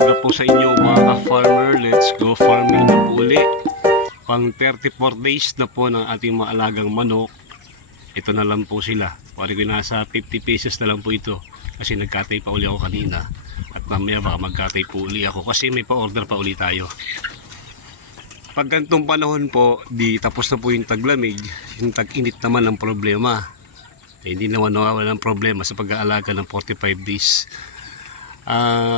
umaga po sa inyo mga ka-farmer. Let's go farming na po uli. Pang 34 days na po ng ating mga alagang manok. Ito na lang po sila. Pari ko nasa 50 pesos na lang po ito. Kasi nagkatay pa uli ako kanina. At mamaya baka magkatay po uli ako. Kasi may pa-order pa uli tayo. Pag ganitong panahon po, di tapos na po yung taglamig. Yung tag-init naman ang problema. Hindi naman nawawala ng problema sa pag-aalaga ng 45 days.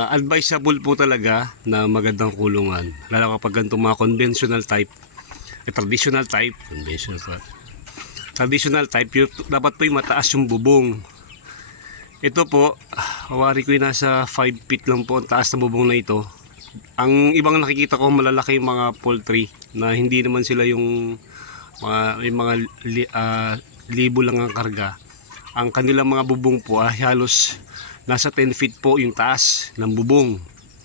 Advisable po talaga na magandang kulungan, lalo kapag ganitong mga conventional type, traditional type, dapat po yung mataas yung bubong. Ito po, awari ko yung nasa 5 feet lang po ang taas na bubong na ito. Ang ibang nakikita ko malalaki yung mga poultry na hindi naman sila yung libo lang ang karga. Ang kanilang mga bubong po ay halos nasa 10 feet po yung taas ng bubong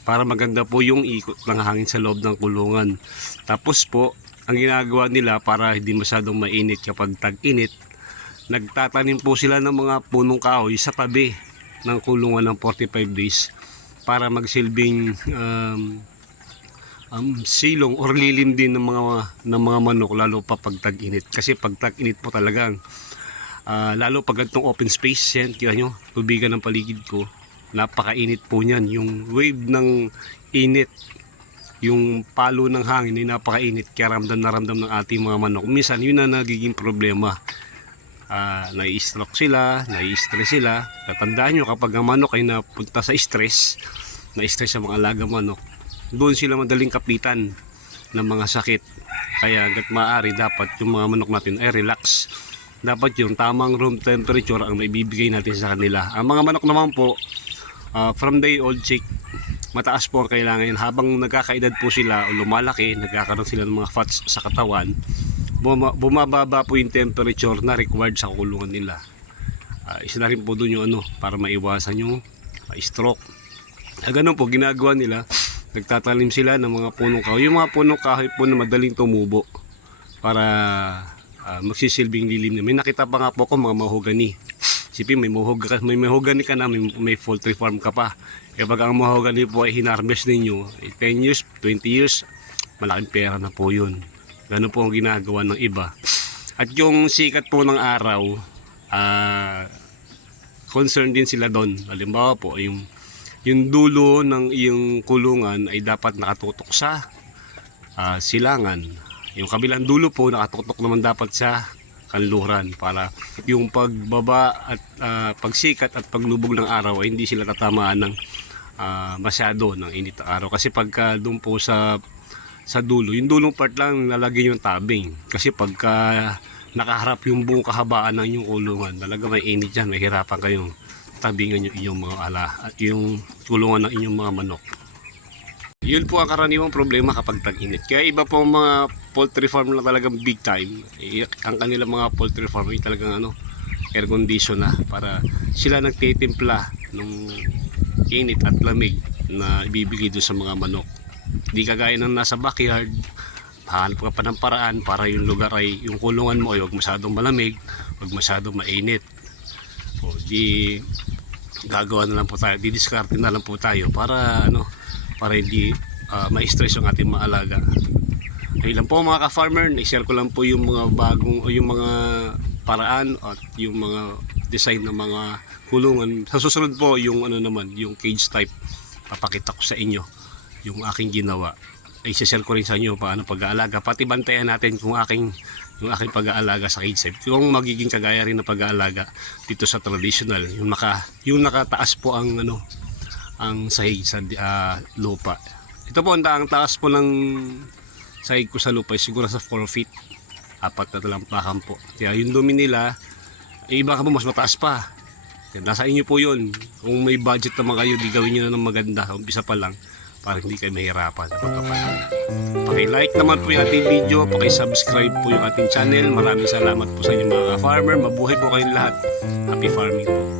para maganda po yung ikot ng hangin sa loob ng kulungan. Tapos po, ang ginagawa nila para hindi masyadong mainit kapag tag-init, nagtatanim po sila ng mga punong kahoy sa tabi ng kulungan ng 45 days para magsilbing silong or lilim din ng mga manok, lalo pa pag tag-init. Kasi pag tag-init po talagang lalo pag itong open space yan, kaya nyo, tubigan ng paligid ko, napakainit po niyan. Yung wave ng init, yung palo ng hangin ay napakainit, kaya ramdam na ramdam ng ating mga manok. Minsan yun na nagiging problema. Nai-stroke sila, nai-stress sila. Tatandaan nyo, kapag ang manok ay napunta sa stress, na-stress sa mga alaga manok, doon sila madaling kapitan ng mga sakit. Kaya hanggat maaari, dapat yung mga manok natin ay relax. Dapat yung tamang room temperature ang maibibigay natin sa kanila. Ang mga manok naman po, from day old chick, mataas po ang kailangan. Habang nagkakaedad po sila o lumalaki, nagkakaroon sila ng mga fats sa katawan, bumababa po yung temperature na required sa kulungan nila. Isa na rin po doon yung para maiwasan yung stroke. Ganun po ginagawa nila. Nagtatanim sila ng mga punong kahoy. Yung mga punong kahoy po na madaling tumubo para magsisilbing lilim na. May nakita pa nga po ko mga mahogany. Sipin, may mahogany ka na, may poultry farm ka pa. Kaya pag ang mahogany po ay hinarvest ninyo, 10 years, 20 years, malaking pera na po yun. Ganun po ang ginagawa ng iba. At yung sikat po ng araw, concern din sila doon. Halimbawa po, yung dulo ng iyong kulungan ay dapat nakatutok sa silangan. Yung kabilang dulo po nakatutok naman dapat sa kanluran para yung pagbaba at pagsikat at paglubog ng araw ay hindi sila tatamaan ng masyado ng init ng araw. Kasi pagka doon po sa dulo, yung dulong part lang lalagay yung tabing. Kasi pagka nakaharap yung buong kahabaan ng inyong kulungan, talaga may init dyan, may hirapan kayong tabingan yung inyong mga yung kulungan ng inyong mga manok. Yun po ang karaniwang problema kapag tag-init. Kaya iba po ang mga poultry farm na talagang big time. Ang kanilang mga poultry farm ay talagang air condition na para sila nagtitimpla ng init at lamig na ibibigay doon sa mga manok. Di kagaya ng nasa backyard, hanap ka pa ng paraan para yung lugar ay, yung kulungan mo ay huwag masyadong malamig, huwag masyadong mainit. O di gagawa na lang po tayo, didiskarte na lang po tayo para para hindi ma-stress yung ating mga alaga. Ayun lang po mga ka-farmer, na-share ko lang po yung mga bagong o yung mga paraan at yung mga design ng mga kulungan. Sa susunod po yung yung cage type, papakita ko sa inyo yung aking ginawa. I-share ko rin sa inyo paano pag-aalaga, pati bantayan natin yung aking pag-aalaga sa cage type, yung magiging kagaya rin na pag-aalaga dito sa traditional, yung nakataas po ang ang sahig sa lupa. Ito po ang taas po ng sahig ko sa lupa ay siguro sa 4 feet, 4 na talampakan po. Kaya yung dumi nila, iba ka po mas mataas pa. Kaya nasa inyo po yun. Kung may budget naman kayo, di gawin nyo na ng maganda, umpisa pa lang, para hindi kayo mahirapan sa pagpapalag. Paki-like naman po yung ating video, paki-subscribe po yung ating channel. Maraming salamat po sa inyo mga ka-farmer. Mabuhay po kayong lahat. Happy farming po.